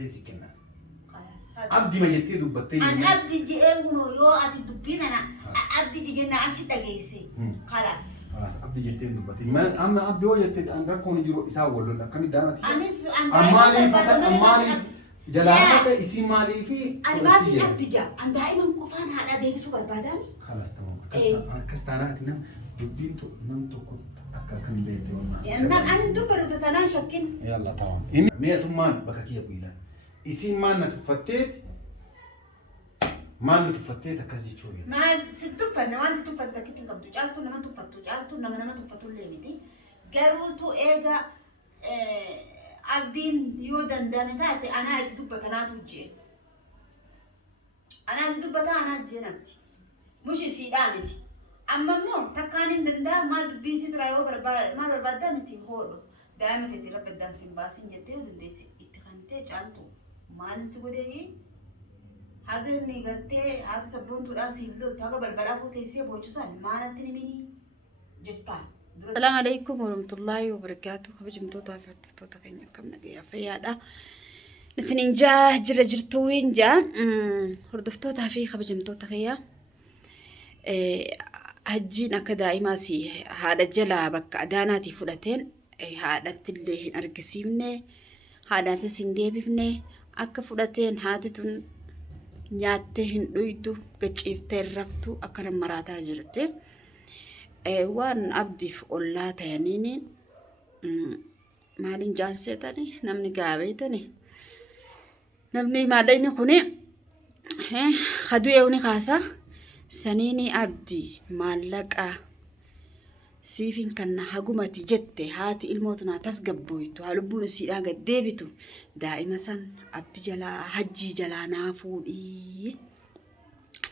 أتيسي كنا خلاص عبدي ما جتي دبتي أنا عبدي جي إنه يو أتدبين أنا عبدي جي جنا أنت تجيسي خلاص خلاص عبدي جتي دبتي ما أما عبدي هو جتي أنا كون يجرو إساء ولا كم دامتي أمالي فتى أمالي جلالة اسم مالي في أنا ما في أتجا أنا دائما كفان هذا ديب سوبر بدل خلاص تمام كستاناتنا دبينتو نمتو كنت أكاكن بيتي أنا دبر وتتنان شكين يلا تمام إن مية مان بكاكي بيلا اسم مان نتفتت مان نتفتت أكاسي شوية ما ستوفن وان ستوفن تكتين قبضو جالتو نما تفتو جالتو نما تفتو اللي بدي قروتو إيجا عبدين يودن دامتاتي أنا أتدبك أنا توجي أنا أتدبك أنا أجي نبتي مش سيدامتي أما مو تكانين دندا ما دبيسي ترايو ما بربادامتي هودو دامتي ترى بدان سيمباسين جتة ودندسي إتخانتي جالتو ما نسودي هذا اللي قرتي هذا سبون تراسي بلو تاجا بالبلافو تيسي بوجوسان ما نتني مني جتان السلام عليكم ورحمة الله وبركاته خبجمتوتا فردوتا كينيا كم نجيا فيادا نسنين جرى جرتوين جا هردفتوتا في خبجمتوتا كيا هجينا كدا إماسي هذا جلا بك أداناتي فلاتين هذا تلي أرجسيمني هذا في سنديبني أك فلاتين هاتتون نياتهن دويتو كتشيفتي رفتو أكرم مراتا جرتي waan abdiif ollaa ta'aniini maaliin jaanseetani namni gaabeetani namni maadayni kuni hadu'ee uni kaasa saniini abdi maallaqa siifin kanna hagumati jette haati ilmootu naa tasgabboytu halubbuun isiidhaa gad deebitu daa'ima san abdi jalaa hajjii jalaa naa fuudhii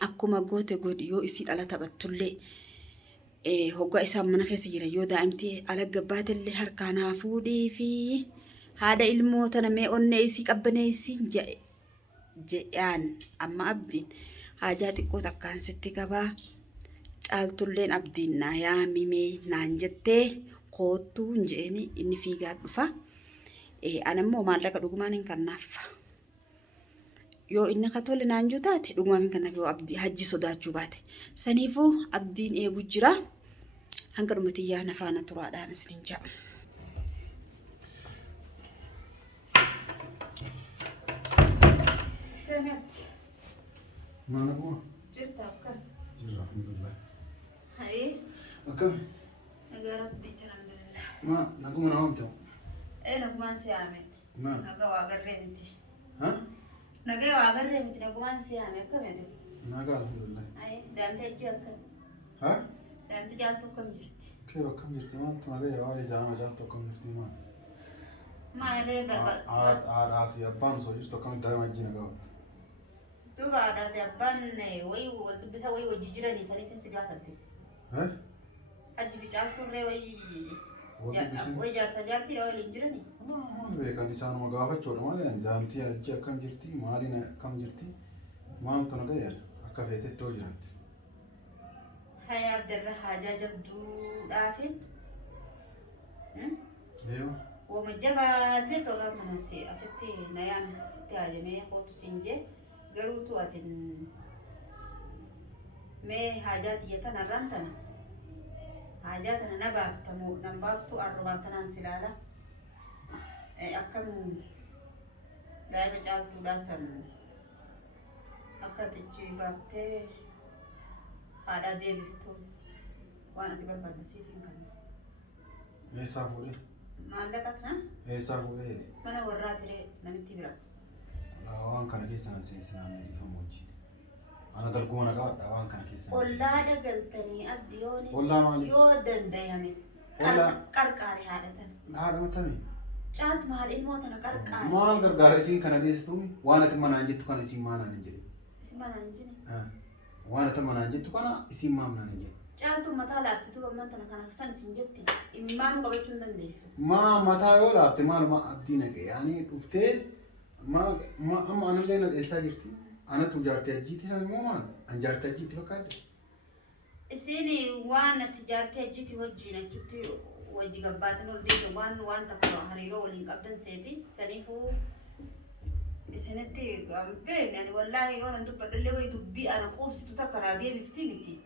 akkuma goote godhi yoo isii dhala taphattullee hoggaa isaan mana keessa jira yoo daa'imti alagga baatellee harkaanaa fuudhii fi haadha ilmoota namee onnee isii qabbaneessi jedhaan amma abdiin haajaa xiqqoo takkaan sitti qabaa caaltulleen abdiin naa yaamimee naan jettee koottuu hin je'eni inni fiigaa dhufa anammoo maallaqa dhugumaan hin kannaafa yoo inni katole naan jutaate dhugumaan hin kannaaf yoo abdii hajji sodaachuu baate saniifuu abdiin eegu jira hanga dhumatiyyaa nafaana turaadhaan isin ja'a. Sanatti. Mana bu'a? Jirta akkam? Jirra alhamdulillah. Hai. Akkam? Nagaa rabbii alhamdulillah. Ma naguma na homte. Nagumaan siyaame. Ma. Nagaa waa garree miti. Ha? Nagaa waa garree miti nagumaan siyaame akkamitti? Nagaa alhamdulillah. Hai daamtee ajji akkam? Ha? Daamtee jaaltu akkam jirti? Kee akkam jirti maaltu malee waa jaama jaaltu akkam jirti maal? Maalee barbaad. Haadhaa fi abbaan soo jirtu akkamitti daa'ima ajji nagaa wata? Duuba haadhaa fi abbaan wayii wal dubbisa wayii wajji jiranii saniif si gaafadde. Ajji fi caaltuurree wayii jaarsa jaartiidha waliin jiranii. Maal beekan isaanuma gaafachuudha malee daa'imtii ajji akkam jirti maaliin akkam jirti maaltu nagaa yaala akka feetetti hoo jiraatti. Hayaa abdarra haajaa jabduudhaafin. Eeyyoo. Wama jabaatee tola manasi asitti nayaan asitti haajamee kootu sinjee garuutu atin mee haajaa tiyyatan arraan tana haajaa tana na baaftamu nan baaftu arrobaan tanaan silaala akkam daa'ima caaltuudhaa san akka tichi baaftee haadhaa deebiftu waan ati barbaaddu siif hin kanne. Eessaa fuudhee? Maallaqatna? Eessaa fuudhee? Mana warraa tiree namitti bira. Waan kana keessa nan seensinaa miidhagfamu wajjin. Ana darguma na qabadha waan kana keessa. Ollaa dagaltanii abdiyooni. Ollaa maali? Yoo dandayame. Ollaa. Qarqaare haadhatan. Haadha matame. Caaltu maal ilmoota na qarqaare. Maal gargaara isiin kana deessituumi? Waan ati manaan jettu kana isiin maanaan hin jedhe. Isin manaan hin jedhe. Waan ati manaan jettu kana isiin maanaan hin jedhe. Caaltu mataa laaftitu gammaan tana kana san isin jetti. Immaan qabachuu hin dandeessu. Mataa yoo laafte maaluma abdii naqe yaani dhuftee amma anallee na dheessaa jirti. Anatu jaartee ajjiitti san immoo maal? An jaartee ajjiitti fakkaadde. Isin waan ati jaartee ajjiitti wajjin achitti wajji gabbaatan ol deemu waan takka hariiroo waliin qabdan seeti saniifuu سنتي بين يعني والله يوم أنتم بدل لي دبي أنا قوس تتكرر دي بفتيمتي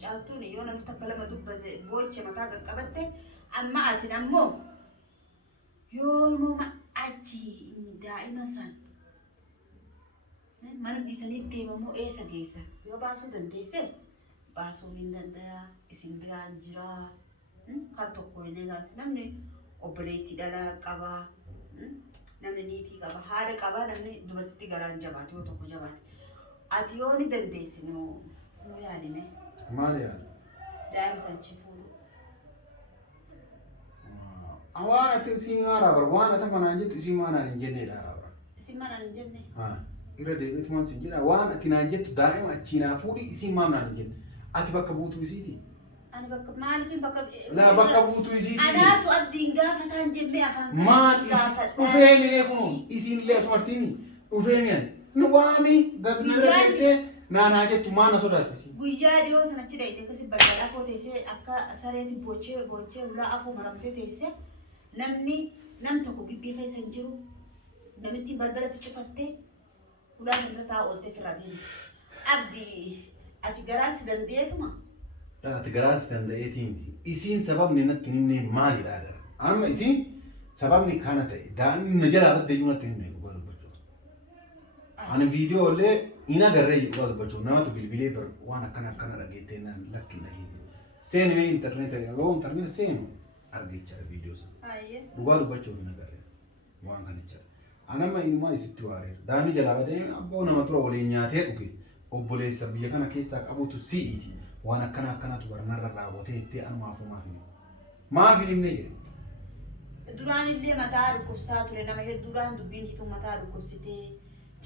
جالتوني يوم أنتم تكلم دب بوتش متاعك كبته أما أتنمو يوم ما أجي دائما سن mana disanii deemamoo eessa geessa yoo baasuu dandeesses baasuu hin danda'a isin biraan jira kar tokko illee laati namni obboleettii dhalaa qaba namni niitii qaba haadha qaba namni dubartitti garaan jabaate yoo tokko jabaate ati yoo ni dandeessi nu yaadine maal yaada daa'ima sanchi fuudhu waan ati isiin haaraa bara waan ati manaan jettu isiin maanaan hin jenneedha haaraa bara isin manaan hin jenne irra deebi'eetumaan sin jedha waan ati naan jettu daa'ima achiinaa fuudhi isiin maam naan hin jenne ati bakka buutuu isiiti ani bakka maaliifin bakka laa bakka buutuu isiiti anaatu abdiin gaafataan jennee afaan maal dhufee miree kunu isiin illee asumartiimi dhufee mi'an nu waami gabnarra jettee naanaa jettu maana sodaatisi guyyaa dhiyoo sana achi dhayite akkasi balbalaa afoo teessee akka sareeti bochee ulaa afoo maramtee teessee namni nam tokko gibbii keessa hin jiru namitti balbalatti cufattee udah sebentar olte firadin abdi ati garasi dan dia tu mah ati garasi dan dia timti isin sabab ni natti nimne mali ada amma isin sabab ni kana ta dan najala badde yuna timne ko bacho ana video le ina garre ko bacho nama to bilbile ber wana kana ragete na lakki nahi sen me internet go internet sen argicha videos ayye duga bacho ina garre wan kana cha anama inuma isitti waare daani jalabadee abboo nama tura waliin nyaatee dhuge obboleessa biyya kana keessaa qabutu si'iti waan akkanatu barnarra raawwatee itti anumaafuu maafin himne jedhe duraan illee mataa dhukkubsaa ture nama hedduudhaan dubbiin hiitu mataa dhukkubsitee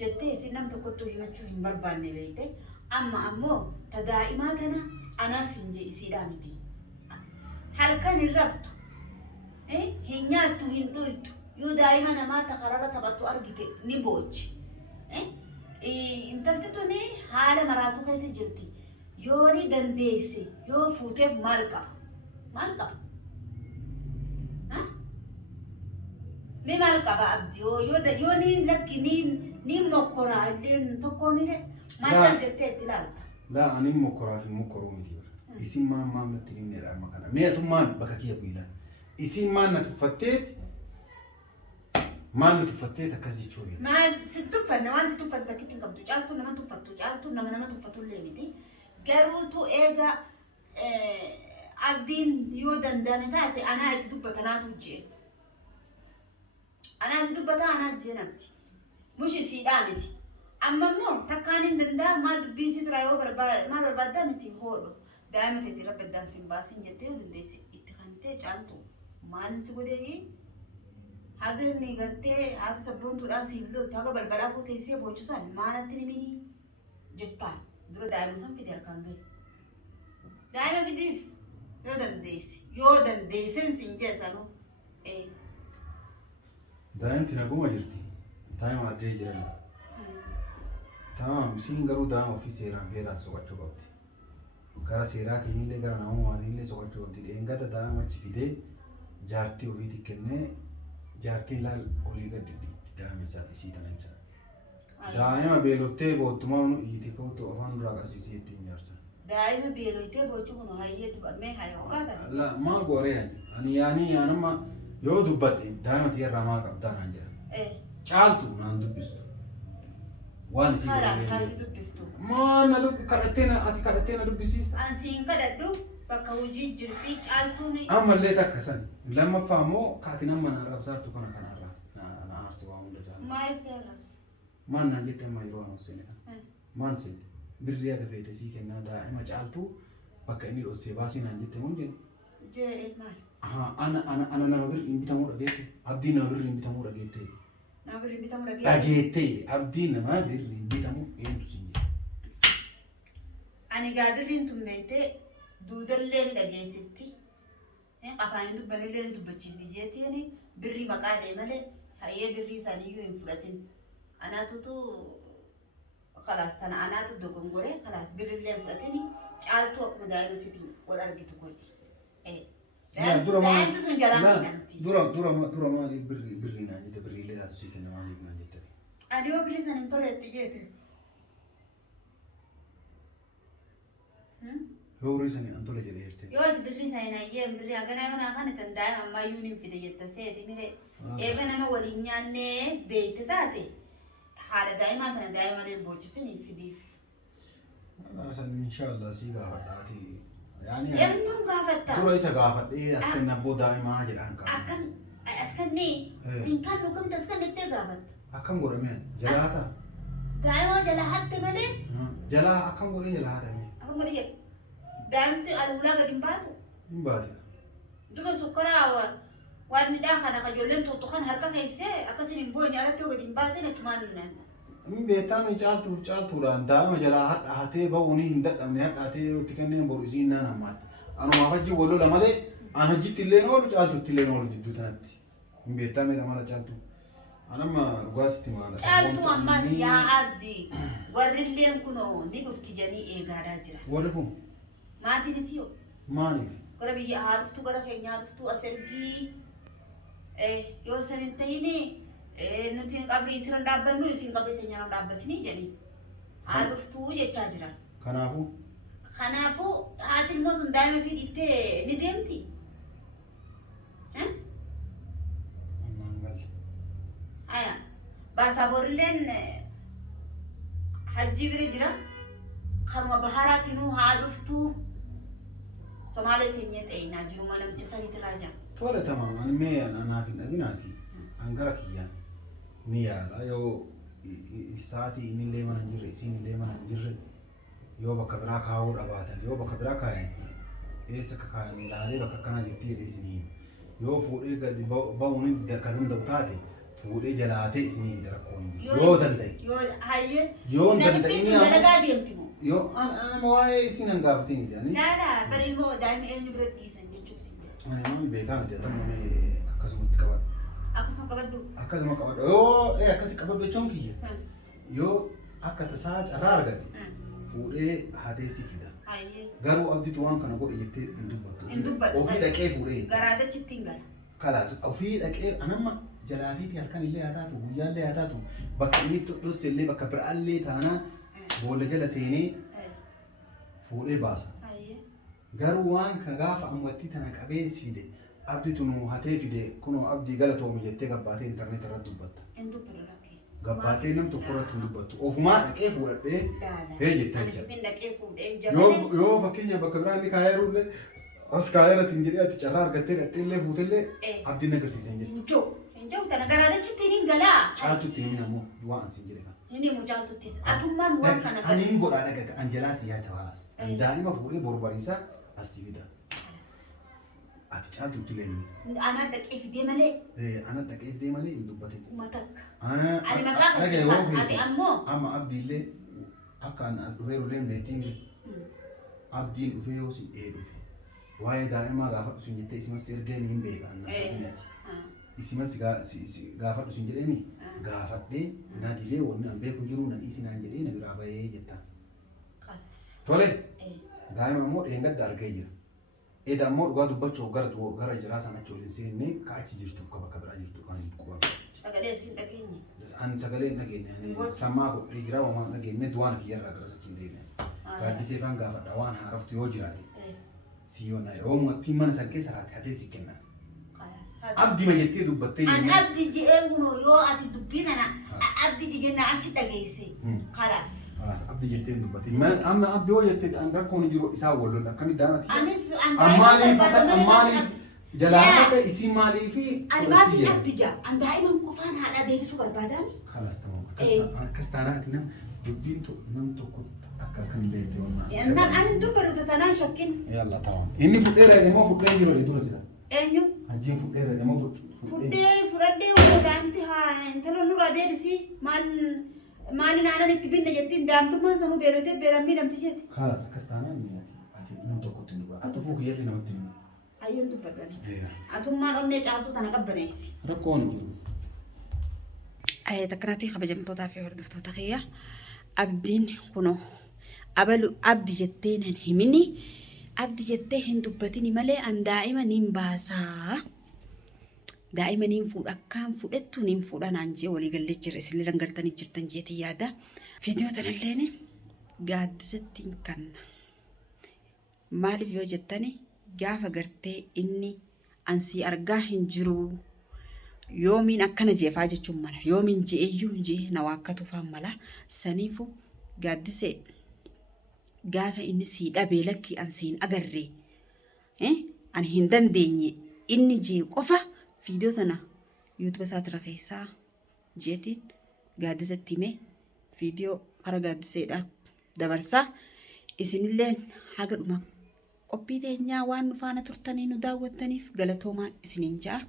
jettee isin nam tokkottuu himachuu hin barbaanne beekte amma ammoo ta daa'imaa tana anaas hin je isiidhaa miti halkan hin raftu hin nyaattu hin dhuytu yoo daa'ima namaa takararra taphattu argite ni boochi intalti tuni haala maraatu keessa jirti yoo ni dandeesse yoo fuuteef maal qaba mi maal qaba abdi yoo ni lakki ni mokkoraa illeen tokko mire maal jettee itti laalta laa ani mokkoraa fi mokkoruu miti bara isin maam natti himneedha amma kana mee atummaan bakka kiyya bu'iidhaan isin maan na tuffatteeti maal tuffattee akkas jechuu beekta maal si tuffanne waan si tuffatte takkitti hin qabdu caaltuu nama tuffattu caaltuu nama tuffatu illee miti garuutu eega abdiin yoo dandame taate anaa itti dubbata naatu jee anaa itti dubbata anaa jee namti mushi siidhaa miti amma immoo takkaan hin danda'a maal dubbii si tiraa yoo maal barbaaddaa miti hoodho daa'ima teetti rabbi addaan sin baasin jettee yoo dandeesse itti kantee caaltuu maalin si godhee haga ni gartee haati sabboontuudhaan siif loltu haga balbalaa fuuteessee boochusan maalatti ni mini jettaan dura daa'ima san fide harkaan gahe daa'ima fidiif yoo dandeessin sin jeessanu daa'imti naguma jirti daa'ima argee jiran tamam isiin garuu daa'ima ofii seeraan feeraan soqachuu qabdi gara seeraatiin illee gara namumaatiin illee soqachuu qabdi dheengata daa'ima achi fidee jaartii ofiitti kennee jaartiin laal olii gadi daa'ima isaa isii tanan jira daa'ima beeloftee boottumaa nu iyyite kootu afaan duraa qabsiisee ittiin jaarsan daa'ima beeloftee boochuu kun hayyeetti barmee hayoo qaatan la maal gooree ani yaanamma yoo dubbadhe daa'ima tiyyarraa maal qabdaa naan jedhan caaltu naan dubbistu waan isii kaasi dubbiftu maan na kadhattee na dubbisiista ansiin kadhadhu bakka hojii jirti caaltuun ammallee takka san lammaffaa immoo kaati nama na arrabsaartu kana kanarraa na aarsi waan hunda jaalatu maaliif si arrabsa maan naan jette amma yeroo ana seene kan maan seete birrii akka feete sii kennaa daa'ima caaltuu bakka inni dhossee baasii naan jette mun jennu jee maali ana nama birrii hin bitamuu dhageette abdiin nama birrii hin bitamuu dhageette nama birrii hin bitamuu dhageette abdiin nama birrii hin bitamuu eentu siin jedhe ani gaa birriin tun beektee duudallee dhageessifti afaan dubbanillee dubbachiifti jeetiin birrii maqaa malee hayyee birrii isaaniiyyuu hin fudhatin anaatutu khalaas tana anaatu dogongore khalaas birrillee hin fudhatin caaltuu akkuma daa'ima sitiin wal argitu godhi daa'imti sun jalaa miidhamti dura maaliif birrii naan jette birriillee taatu sii kenna maaliif naan jette أنا وبريزن انطلعت تجيتي هو ريسني أنتوا اللي جريتي يوت بريزن أنا يوم بري أنا يوم أنا تندايم ما يونين في ديت سيد ميري إيه أنا ما وليني أنا بيت تاتي حالة دائما أنا دائما البوجسني في ديف أصلا إن شاء الله سيجا فداتي يعني يوم قافتا ترى إيش قافت إيه أسكن نبو دائما هاجر عنك أكن أسكنني من كان نقوم تسكن التجابت أكم قرمين جلاتا دائما جل حتى ملي جلا أكم قرمين جلاتا مين أكم قرية دائما الأولى قديم باتو من بعد دوما سكرا وأنا داخل خجولين تطخن هركا كيسة أكسر بوين على تو قديم باتو نشمان من بيتان جالتو ران دائما جلا هاتي بوني هندك أمني هاتي وتكنين بورزين نانا مات أنا ما فجي ولو لمالي أنا جيت اللين أول جالتو تلين أول جدو تنتي من بيتان ميرا مالا جالتو أنا ما رقاستي مالا جالتو أماس يا عبدي ورلين كنو نقف تجاني إيه قاعدة جرا ولكم ما تنسيو ماني قربي عرفتو قرا كينيا عرفتو أسرقي إيه يوسن انتهيني نتين قبل يسرن دابنو يسين قبل تنيا دابتني جاني عرفتو يتشاجرا خنافو هات الموت دائما في ديكتي ندمتي ها أيا بس أقولين حجي برجرا خرما بهارات إنه عرفتو سومالي تنيت أي ناجرو ما نمجسني تراجع تولا تمام أنا في الأبناتي أنقرك يعني نيالا يو ساعتي إني اللي ما ننجر إسين اللي ما ننجر يو بكبرا كاور أباتن يو بكبرا كاين إيه سكاين لالي بككنا جبتي الإسنين يو فوري قد باوني دكادم دوتاتي فوري جلاتي إسنين دركون يو دلدي يو دلدي يو أنا مواي إسين أنقافتيني يعني لا بري مو دائما إني برد إسن جوسي أنا ما بيكامل تمام أكاسمت كبر akkasuma qabadhu yoo akkasi qabadhu jechuun kiyya yoo akka tasaa carraa argadhe fuudhee haatee si fida garuu abditu waan kana godhe jettee hin dubbattu ofii dhaqee fuudhee garaadachitti hin gala kalaas ofii dhaqee anamma jalaatiiti halkan illee haa taatu guyyaa illee haa taatu bakka inni dhosse illee bakka biraallee taanaan boolla jala seenee fuudhee baasa garuu waan ka gaafa ammatti tana qabee si fide abdi tunu hatee fide kuno abdi galatoomi jettee gabbaatee intarneet irratti dubbatta. Gabbaatee nam tokko irratti dubbattu. Ofumaa dhaqee fuudhadhee hee jettee jira. Yoo fakkeenya bakka biraa inni kaayeerullee as kaayeera siin jedhee ati carraa argattee dhaqxee illee fuutellee abdiin agarsiisan jedhe. Injoo tana garaadachitti hin galaa. Caaltutti himin ammoo waan siin jedhe kan. Inni immoo caaltuttis atummaan waan kana gala. Ani hin godhaa dhagaa Anjelaa si yaada baalaas. Daa'ima fuudhee borbariisaa as si fida. Ati caaltutti leenni. Ana dhaqee fidee malee. Ana dhaqee fidee malee hin dubbatin. Matakka. Ani maqaa kasiifas ati ammoo. Amma abdiillee akka dhufeerullee beektiin abdiin dhufee yoo si dhufe waa'ee daa'imaa gaafadhu sin jettee isimas ergee hin beeka annaati. Isimas gaafadhu sin jedhee gaafadhee naadilee wanni an beeku jiru nan dhiisinaan jedhee na biraa bahee jettaan. Tole daa'ima immoo dheengadda argee jira. Eda ammoo dhugaa dubbachuu gara jiraa sana achi waliin seennee ka achi jirtuuf ka bakka biraa jirtu kan quba. Sagalee siin dhageenye. Ani sagalee hin dhageenye. Sammaa godhee jira waan dhageenye duwaan kiyyarraa gara sachiin deemne. Gaaddisee faan gaafadha waan haaraftu yoo jiraate. Siyyoon naa yoo muwattiin mana san keessa raate hatee si kenna. Abdi ma jettee dubbattee. An abdi jedhee kunoo yoo ati dubbii kana abdi jennaa achi dhageesse. Kalaas. Abdi jettee dubbatti. Amma abdi yoo jettee an rakkoon jiru isaa wallol akkamitti daamati. Anis maaliif jalaata isin maaliifi. Ani maaliif abdi jaa an daa'iman qofaan haadha deebisuu barbaadaan. Kalaas tamam. Akkas taanaati nam dubbiin nam tokko akka kan beekte wannan. Ani dubbatu tanaan shakkin. Yalla tamam. Inni fudheera immoo fudhee jiru dura sira. Eenyu? Hajjiin fudheera immoo fudhadhee yoo daamti haa intala nurraa deebisi maali naanan itti binne jettiin daamtummaan sanuu beelotee beeran miidhamti jetti. Kalaas akkas taanaan ati nam tokkotti dubba. Ati fuu kiyyalli namatti himu. Ayyoon dubbadhani. Atummaan onnee caaltuu tana qabbaneessi. Rakkoon jiru. Takkanatti kabajamtootaa fi hordoftoota kiyya abdiin kunoo abalu abdi jettee nan himini abdi jettee hin dubbatini malee an daa'ima niin baasaa daa'ima niin fuudha akkaan fudhattu niin fuudha naan jee walii gallee jira isinillee dangartanii jirtan jeetii yaada. Viidiyoo tanalleen gaaddisattiin kanna. Maaliif yoo jettani gaafa gartee inni ansii argaa hin jiru yoomiin akkana jeefaa jechuun mala yoomiin jeeyyuu jee na waakkatu faan mala saniifu gaaddisee gaafa inni sii dhabee lakki ansiin agarree ani hin dandeenye inni jee qofa viidiyoo sana yuutuuba isaati keessaa jeetiin gaaddisatti himee viidiyoo kara gaaddiseedhaa dabarsaa isinillee haga dhuma qophii teenyaa waan nu faana turtanii nu daawwattaniif galatoomaa isiniin ja'a.